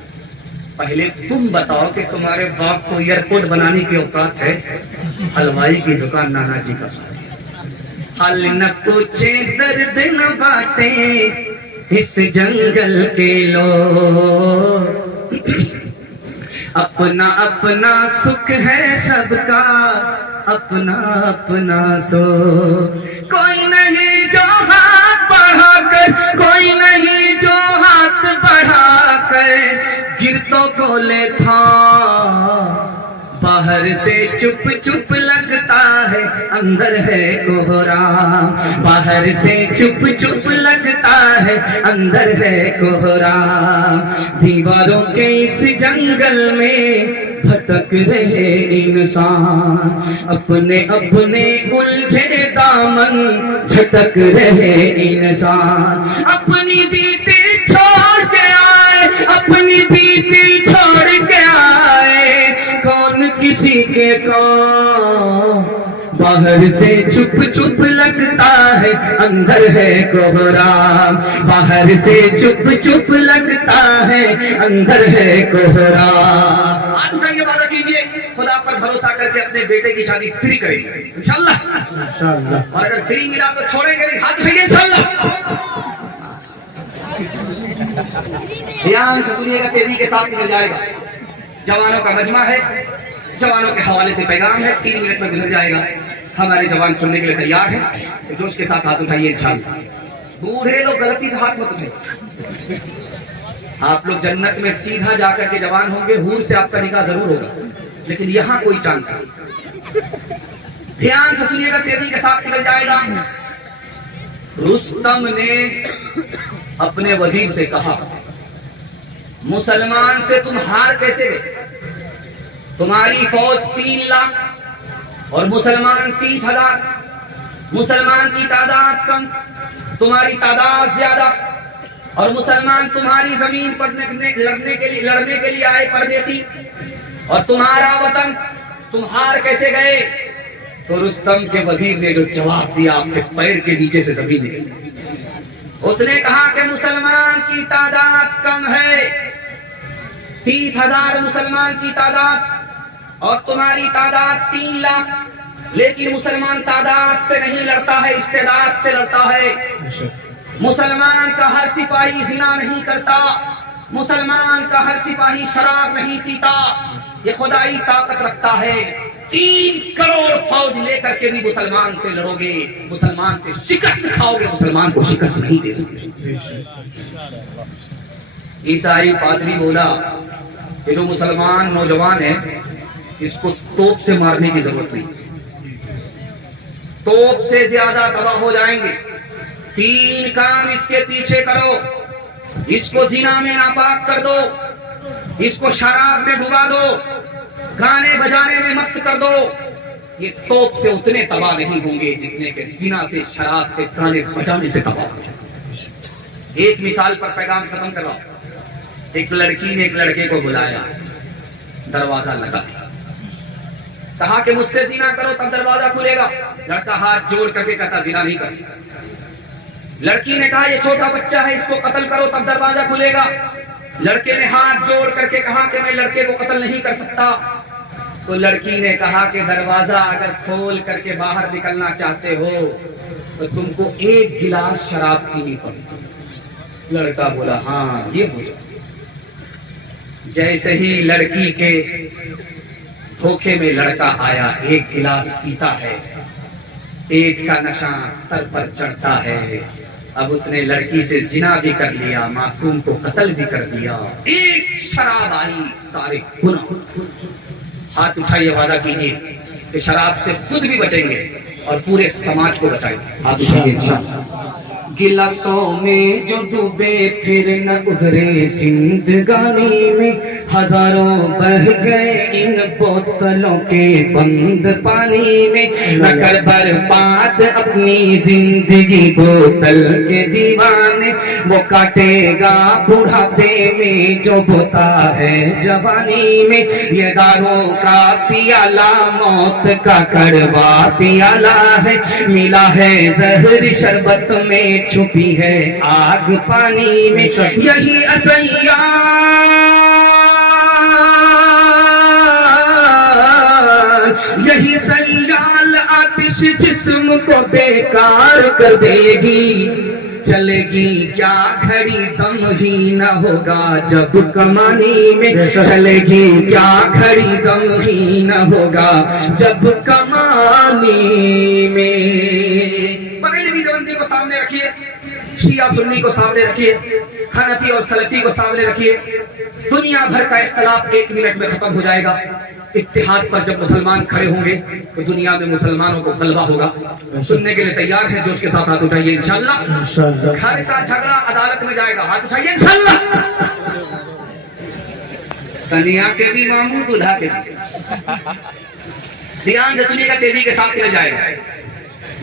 پہلے تم بتاؤ کہ تمہارے باپ کو ایئرپورٹ بنانے کی اوقات ہے؟ حلوائی کی دکان نانا جی کا. حل نہ پوچھے درد نہ باتیں اس جنگل کے لوگ, اپنا اپنا سکھ ہے سب کا, اپنا اپنا سو. کوئی نہیں جو ہاتھ بڑھا کر, کوئی نہیں جو ہاتھ بڑھا کر گرتوں کو لے تھا. باہر سے چپ چپ لگتا ہے اندر ہے کوہرام, باہر سے چپ چپ لگتا ہے اندر ہے کوہرام. دیواروں کے اس جنگل میں بھٹک رہے انسان, اپنے اپنے الجھے دامن جھٹک رہے انسان. اپنی بیٹی چھوڑ کے آئے, اپنی بیٹی چھوڑ کے آئے, یہ کام باہر سے چھپ چھپ لگتا ہے اندر ہے کوہرام باہر سے چھپ چھپ لگتا ہے اندر ہے کوہرام آج اٹھائیے وعدہ کیجئے خدا پر بھروسہ کر کے اپنے بیٹے کی شادی فری کریں گے انشاءاللہ اور اگر فری ملا تو چھوڑیں گے نہیں ہاتھ اٹھائیے انشاءاللہ دھیان سے سنیے گا تیزی کے ساتھ نکل جائے گا جوانوں کا مجمع ہے جوانوں کے حوالے سے پیغام ہے 3 منٹ میں گزر جائے گا ہمارے جوان سننے کے لیے تیار ہیں تو جوش کے ساتھ ہاتھ اٹھائیے انشاءاللہ بوڑھے لوگ غلطی سے ہاتھ مت اٹھائیے آپ لوگ جنت میں سیدھا جا کر کے جوان ہوں گے حور سے آپ کا نکاح ضرور ہوگا لیکن یہاں کوئی چانس نہیں دھیان سے سنیے گا تیزی کے ساتھ نکل جائے گا رستم نے اپنے وزیر سے کہا مسلمان سے تم ہار کیسے گئے تمہاری فوج 3 لاکھ اور مسلمان 30,000 مسلمان کی تعداد کم تمہاری تعداد زیادہ اور مسلمان تمہاری زمین پر لڑنے کے لیے آئے پردیسی اور تمہارا وطن تم ہار کیسے گئے تو رستم کے وزیر نے جو جواب دیا آپ کے پیر کے نیچے سے زمین نکلی اس نے کہا کہ مسلمان کی تعداد کم ہے 30,000 مسلمان کی تعداد اور تمہاری تعداد 3 لاکھ لیکن مسلمان تعداد سے نہیں لڑتا ہے استعداد سے لڑتا ہے مسلمان کا ہر سپاہی زنا نہیں کرتا مسلمان کا ہر سپاہی شراب نہیں پیتا یہ خدائی طاقت رکھتا ہے 3 کروڑ فوج لے کر کے بھی مسلمان سے لڑو گے مسلمان سے شکست کھاؤ گے مسلمان کو شکست نہیں دے سکتے عیسائی پادری بولا کہ جو مسلمان نوجوان ہے اس کو توپ سے مارنے کی ضرورت نہیں توپ سے زیادہ تباہ ہو جائیں گے 3 کام اس کے پیچھے کرو اس کو زنا میں ناپاک کر دو اس کو شراب میں ڈبا دو گانے بجانے میں مست کر دو یہ توپ سے اتنے تباہ نہیں ہوں گے جتنے کہ زنا سے شراب سے گانے بجانے سے تباہ ہو جائیں ایک مثال پر پیغام ختم کرواؤ ایک لڑکی نے ایک لڑکے کو بلایا دروازہ لگا کہا کہ مجھ سے زنا کرو تب دروازہ کھلے گا لڑکا ہاتھ جوڑ کر کے کہتا زنا نہیں کر سکتا لڑکی نے کہا یہ چھوٹا بچہ ہے اس کو قتل کرو تب دروازہ کھلے گا لڑکے نے ہاتھ جوڑ کر کے کہا کہ میں لڑکے کو قتل نہیں کر سکتا تو لڑکی نے کہا کہ دروازہ اگر کھول کر کے باہر نکلنا چاہتے ہو تو تم کو 1 گلاس شراب پینی پڑے لڑکا بولا ہاں یہ ہو جائے جیسے ہی لڑکی کے دھوکے میں لڑکا آیا 1 گلاس پیتا ہے پیٹ کا نشہ سر پر چڑھتا ہے اب اس نے لڑکی سے زنا بھی کر لیا معصوم کو قتل بھی کر دیا 1 شراب آئی سارے گناہ ہاتھ اٹھائیے وعدہ کیجیے کہ شراب سے خود بھی بچیں گے اور پورے سماج کو بچائیں گے ہاتھ اٹھائیے انشاءاللہ گلاسوں میں جو ڈوبے پھر نہ ابھرے زندگانی میں ہزاروں بہ گئے ان بوتلوں کے بند پانی میں نہ کر برباد اپنی زندگی بوتل کے دیوانے وہ کاٹے گا بڑھاپے میں جو بوتا ہے جوانی میں یہ داروں کا پیالہ موت کا کڑوا پیالہ ہے ملا ہے زہر شربت میں چھپی ہے آگ پانی میں یہی اصل یہی سیال آتش جسم کو بیکار کر دے گی چلے گی کیا گھڑی دم ہی نہ ہوگا جب کمانی میں چلے گی کیا گھڑی دم ہی نہ ہوگا جب کمانی میں بغیر بھی دیوبندی کو سامنے رکھیے شیعہ سنی کو سامنے رکھیے حنفی اور سلفی کو سامنے رکھیے دنیا بھر کا اختلاف 1 منٹ میں ختم ہو جائے گا اتحاد پر جب مسلمان کھڑے ہوں گے تو دنیا میں مسلمانوں کو غلبہ ہوگا سننے کے لیے تیار ہیں جوش کے ساتھ ہاتھ اٹھائیے انشاءاللہ گھر کا جھگڑا عدالت میں جائے گا ہاتھ اٹھائیے انشاءاللہ کنیا کے بھی ماموں دلہا کے بھی دھیان سے سنیے گا تیزی کے ساتھ چل جائے گا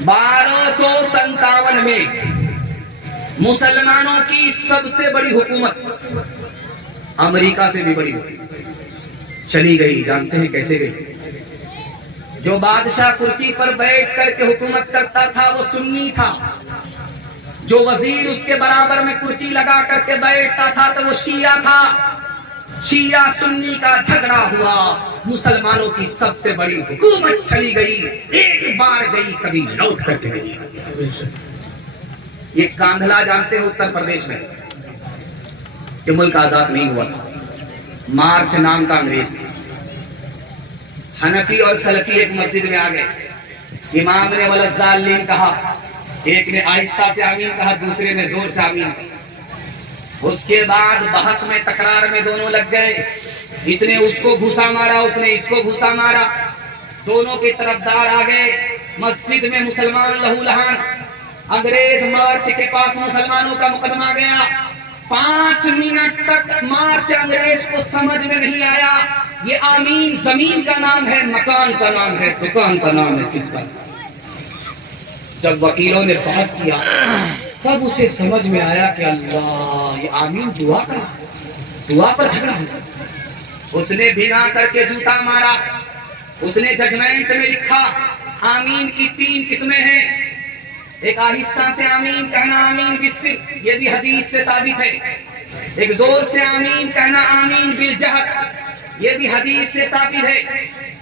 1257 میں مسلمانوں کی سب سے بڑی حکومت امریکہ سے بھی بڑی ہوئی چلی گئی جانتے ہیں کیسے گئی جو بادشاہ کرسی پر بیٹھ کر کے حکومت کرتا تھا وہ سنی تھا، جو وزیر اس کے برابر میں کرسی لگا کر کے بیٹھتا تھا تو وہ شیعہ تھا۔ شیعہ سنی کا جھگڑا ہوا، مسلمانوں کی سب سے بڑی حکومت چلی گئی، ایک بار گئی کبھی لوٹ کر کے گئی۔ یہ کاندھلا جانتے ہو اتر پردیش میں، یہ ملک آزاد نہیں ہوا تھا، مارچ نام کا انگریز تھا۔ حنفی اور سلفی ایک مسجد میں آ گئے، امام نے وللضالین کہا، ایک نے آہستہ سے آمین کہا، دوسرے نے زور سے آمین کہا۔ اس کے بعد بحث میں تکرار میں دونوں لگ گئے، اس نے اس کو گھسا مارا، اس نے اس کو گھسا مارا، دونوں کے طرفدار آ گئے، مسجد میں مسلمان لہو لہان۔ انگریز مارچ کے پاس مسلمانوں کا مقدمہ گیا، 5 منٹ تک مارچ انگریز کو سمجھ میں نہیں آیا یہ آمین زمین کا نام ہے، مکان کا نام ہے، دکان کا نام ہے، کس کا؟ جب وکیلوں نے بحث کیا تب اسے سمجھ میں آیا کہ اللہ یہ آمین دعا کا، دعا پر جھگڑا ہوا۔ اس نے بھگا کر کے جوتا مارا، اس نے ججمنٹ میں لکھا آمین کی 3 قسمیں ہیں، ایک آہستہ سے آمین کہنا، آمین بالسر، یہ بھی حدیث سے ثابت ہے، ایک زور سے آمین کہنا، آمین بالجہر، یہ بھی حدیث سے ثابت ہے،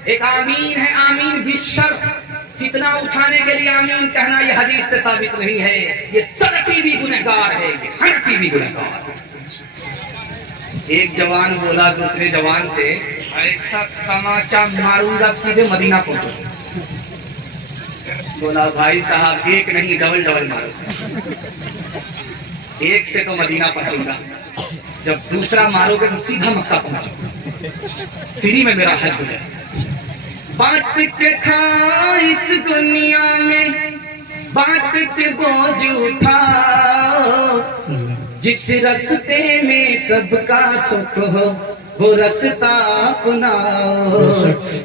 ایک آمین ہے آمین بالشر، فتنہ اٹھانے کے لیے آمین کہنا، یہ حدیث سے ثابت نہیں ہے، یہ سلفی بھی گنہگار ہے، یہ حنفی بھی گنہگار ہے۔ ایک جوان بولا دوسرے جوان سے، ایسا تماچا ماروں گا سیدھے مدینہ پہنچو۔ بولا بھائی صاحب ایک نہیں ڈبل ڈبل مارو، ایک سے تو مدینہ پہنچوں گا، جب دوسرا مارو گے تو سیدھا مکہ پہنچو، فری میں میرا حج ہو جائے۔ بانٹ کے کھا اس دنیا میں، بانٹ کے بوجھ اٹھاؤ، جس رستے میں سب کا سکھ ہو وہ رستہ اپناؤ،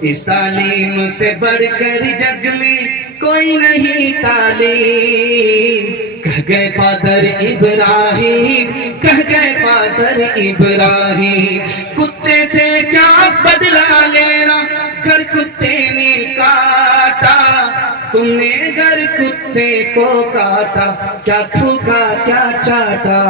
اس تعلیم سے بڑھ کر جگ میں کوئی نہیں تعلیم، کہہ گئے فادر ابراہیم، کہہ گئے فادر ابراہیم، کتے سے کیا بدلہ لینا گر کتے نے کاٹا، تم نے گر کتے کو کاٹا، کیا تھوکا کیا چاٹا،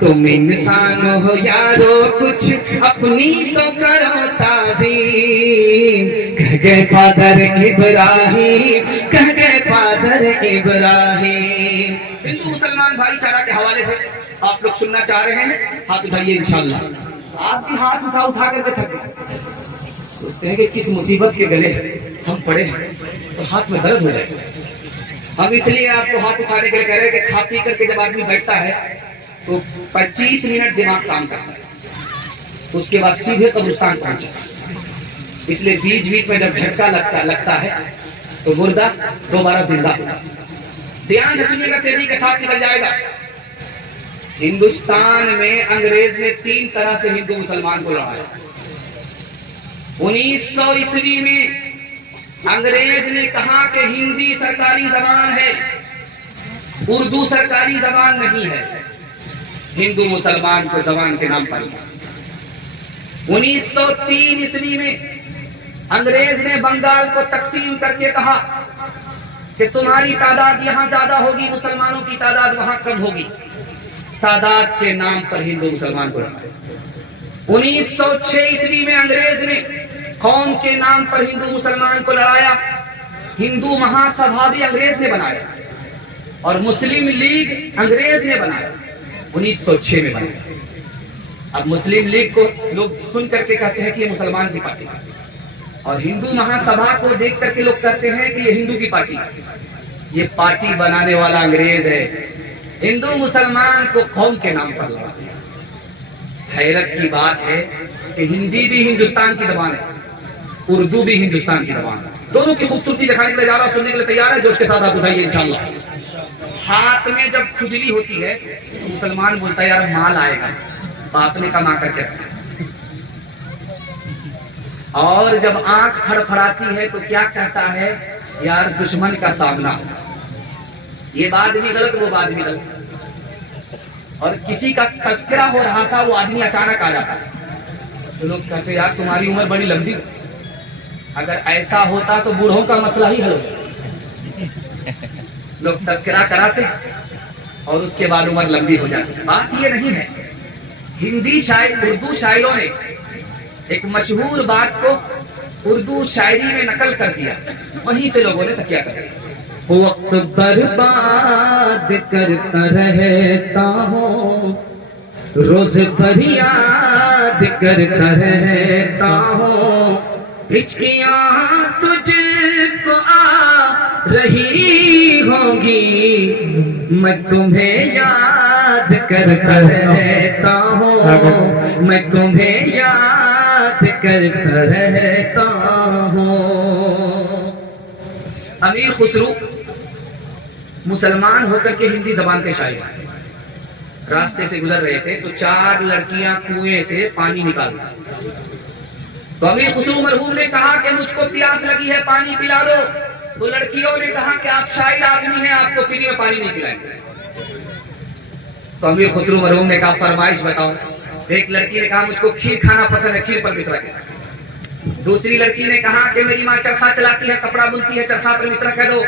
تم انسان ہو یارو کچھ اپنی تو کرو تعظیم، کہہ گئے فادر ابراہیم، کہہ گئے فادر ابراہیم۔ ہندو مسلمان بھائی چارہ کے حوالے سے آپ لوگ سننا چاہ رہے ہیں، ہاتھ اٹھائیے انشاءاللہ۔ آپ بھی ہاتھ اٹھا کر کے تھک گئے، سوچتے ہیں کہ کس مصیبت کے گلے ہم پڑے ہیں تو ہاتھ میں درد ہو جائے۔ ہم اس لیے آپ کو ہاتھ اٹھانے کے لیے کہہ رہے ہیں کہ کھا پی کر کے جب آدمی بیٹھتا ہے تو 25 منٹ دماغ کام کرتا ہے، اس کے بعد سیدھے قبرستان پہنچا، اس لیے بیچ بیچ میں جب جھٹکا لگتا ہے تو مردہ دوبارہ زندہ ہوتا ہے۔ دھیان سے سنیے گا، تیزی کے ساتھ نکل جائے گا۔ ہندوستان میں انگریز نے 3 طرح سے ہندو مسلمان کو لڑایا۔ 1900 عیسوی میں انگریز نے کہا کہ ہندی سرکاری زبان ہے، اردو سرکاری زبان نہیں ہے، ہندو مسلمان کو زبان کے نام پر۔ 1903 عیسوی میں انگریز نے بنگال کو تقسیم کر کے کہا کہ تمہاری تعداد یہاں زیادہ ہوگی، مسلمانوں کی تعداد وہاں کم ہوگی، تعداد کے نام پر ہندو مسلمان کو لڑایا۔ 1906 عیسوی میں انگریز نے قوم کے نام پر ہندو مسلمان کو لڑایا۔ ہندو مہا سبھا بھی انگریز نے بنایا اور مسلم لیگ انگریز نے بنایا، 1906 میں بنایا۔ اب مسلم لیگ کو لوگ سن کر کے کہتے ہیں کہ یہ مسلمان کی پارٹی ہے، اور ہندو مہا سبھا کو دیکھ کر کے لوگ کہتے ہیں کہ یہ ہندو کی پارٹی ہے۔ یہ پارٹی بنانے والا انگریز ہے، ہندو مسلمان کو قوم کے نام پر لڑا دیا۔ حیرت کی بات ہے کہ ہندی بھی ہندوستان کی زبان ہے، اردو بھی ہندوستان کی زبان ہے، دونوں کی خوبصورتی دکھانے کے لیے جا رہا، سننے کے لیے تیار ہے؟ جوش کے ساتھ ہاتھ اٹھائیے انشاءاللہ۔ ہاتھ میں جب کھجلی ہوتی ہے تو مسلمان بولتا ہے یار مال آئے گا، باپ نے کما کر کے رکھا، اور جب آنکھ پھڑ پھڑاتی ہے تو کیا کہتا ہے یار دشمن کا سامنا، یہ بات بھی غلط وہ بات بھی غلط۔ اور کسی کا تذکرہ ہو رہا تھا، وہ آدمی اچانک آ جاتا تو لوگ کہتے یار تمہاری عمر بڑی لمبی، اگر ایسا ہوتا تو بوڑھوں کا مسئلہ ہی حل ہوتا. لوگ تذکرہ کراتے اور اس کے بعد عمر لمبی ہو جاتی. بات یہ نہیں ہے. ہندی شاعر اردو شاعروں نے ایک مشہور بات کو اردو شاعری میں نقل کر دیا, وہیں سے لوگوں نے تکیہ کر دیا. وقت برباد کرتا رہتا ہوں, روز فریاد کرتا رہتا ہوں, ہچکیاں تجھ کو آ رہی ہوگی, میں تمہیں یاد کرتا رہتا ہوں, میں تمہیں یاد کرتا رہتا ہوں. امیر خسرو مسلمان ہو کر کے ہندی زبان کے شاعر ہیں. راستے سے گزر رہے تھے تو 4 لڑکیاں کنویں سے پانی نکال دی. تو امیر خسرو مرحوم نے کہا کہ مجھ کو پیاس لگی ہے, پانی پلا دو. تو لڑکیوں نے کہا کہ آپ شاعر آدمی ہیں, آپ کو فری میں پانی نہیں پلائیں گے. تو امیر خسرو مرحوم نے کہا فرمائش بتاؤ. ایک لڑکی نے کہا مجھ کو کھیر کھانا پسند ہے, کھیر پر مصرع کہہ دو. دوسری لڑکی نے کہا کہ میری ماں چرخا چلاتی ہے, کپڑا بنتی ہے, چرخا پر مصرع کہہ دو.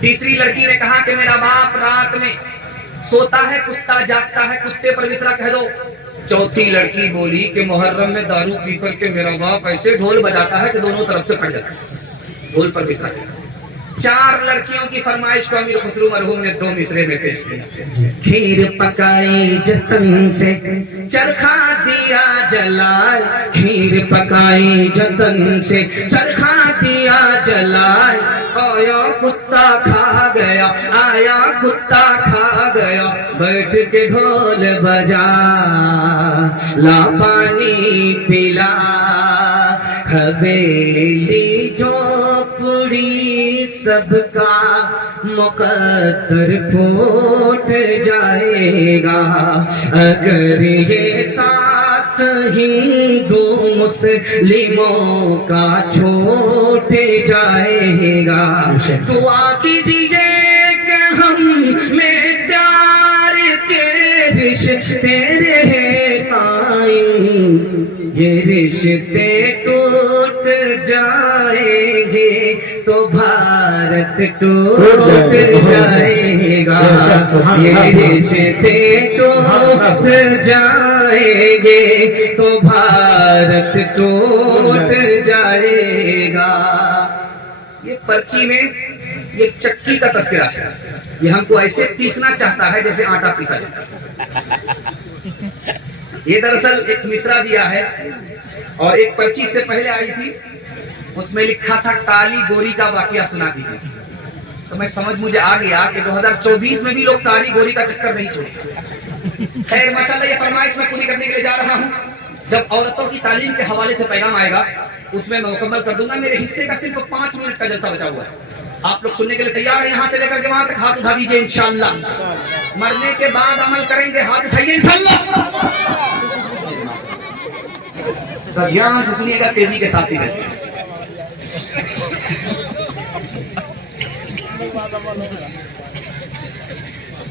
تیسری لڑکی نے کہا کہ میرا باپ رات میں سوتا ہے, کتا جاگتا ہے, کتے پر مصرع کہہ دو. چوتھی لڑکی بولی کہ محرم میں دارو پی کر کے میرا باپ ایسے ڈھول بجاتا ہے کہ دونوں طرف سے پھٹ جاتا ہے, ڈھول پر مصرع کہہ دو. 4 لڑکیوں کی فرمائش کو امیر خسرو مرحوم نے 2 مصرے میں پیش کیا. کھیر پکائی جتن سے چرخا دیا جلائے, کھیر پکائی جتن سے چرخا دیا جلائے, آیا کتا کھا گیا, آیا کتا کھا گیا, بیٹھ کے ڈھول بجا لا پانی پلا, حویلی جھوپڑی سب کا مقدر پھوٹ جائے گا, اگر یہ ساتھ ہندو مسلموں کا چھوٹ جائے گا. دعا کیجیے کہ ہم میں پیار کے رشتے رہے قائم, یہ رشتے ٹوٹ جائیں گے تو بھارت ٹوٹ جائے گا, یہ رشتے ٹوٹ جائیں گے تو بھارت ٹوٹ جائے گا. یہ پرچی میں یہ چکی کا تذکرہ ہے, یہ ہم کو ایسے پیسنا چاہتا ہے جیسے آٹا پیسا جاتا ہے. یہ دراصل ایک مصرع دیا ہے اور ایک پرچی سے پہلے آئی تھی, اس میں لکھا تھا کالی گوری کا واقعہ سنا دیجیے. تو میں سمجھ مجھے آ گیا کہ 2024 میں بھی لوگ کالی گوری کا چکر نہیں چھوڑتے. خیر ماشاءاللہ یہ فرمائش میں پوری کرنے کے لیے جا رہا ہوں. جب عورتوں کی تعلیم کے حوالے سے پیغام آئے گا اس میں مکمل کر دوں گا. میرے حصے کا صرف 5 منٹ کا جلسہ بچا ہوا ہے. آپ لوگ سننے کے لیے تیار ہیں؟ یہاں سے لے کر کے وہاں تک ہاتھ اٹھا دیجیے انشاءاللہ. مرنے کے بعد عمل کریں گے, ہاتھ اٹھائیے انشاءاللہ. دھیان سے سنیے گا, تیزی کے ساتھ ہی رہتے ہیں.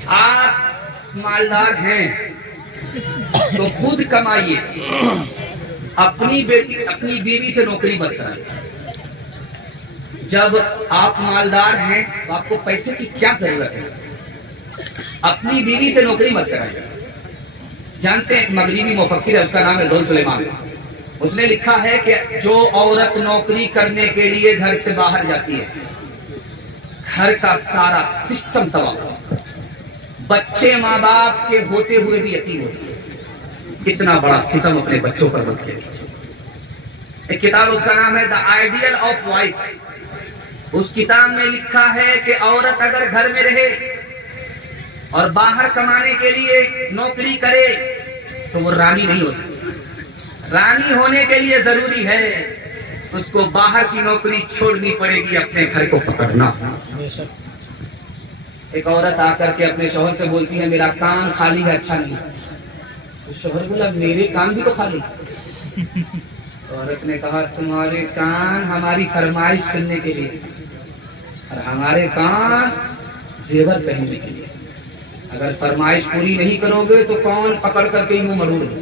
آپ مالدار ہیں تو خود کمائیے, اپنی بیوی سے نوکری مت کرائیے. جب آپ مالدار ہیں تو آپ کو پیسے کی کیا ضرورت ہے, اپنی بیوی سے نوکری مت کرائیے. جانتے ہیں ایک مغربی مفکر ہے, اس کا نام ہے زول سلیمان. اس نے لکھا ہے کہ جو عورت نوکری کرنے کے لیے گھر سے باہر جاتی ہے, گھر کا سارا سسٹم تباہ, بچے ماں باپ کے ہوتے ہوئے بھی یتیم ہوتی ہے. کتنا بڑا ستم اپنے بچوں پر بن کے. ایک کتاب اس کا نام ہے دا آئیڈیل آف وائف. اس کتاب میں لکھا ہے کہ عورت اگر گھر میں رہے اور باہر کمانے کے لیے نوکری کرے تو وہ رانی نہیں ہو سکتی. رانی ہونے کے لیے ضروری ہے اس کو باہر کی نوکری چھوڑنی پڑے گی, اپنے گھر کو پکڑنا. ایک عورت آ کر کے اپنے شوہر سے بولتی ہے میرا کان خالی ہے, اچھا نہیں. تو شوہر بولا میرے کان بھی تو خالی. عورت نے کہا تمہارے کان ہماری فرمائش سننے کے لیے اور ہمارے کان زیور پہننے کے لیے. اگر فرمائش پوری نہیں کرو گے تو کون پکڑ کر کے یوں مروڑ دو.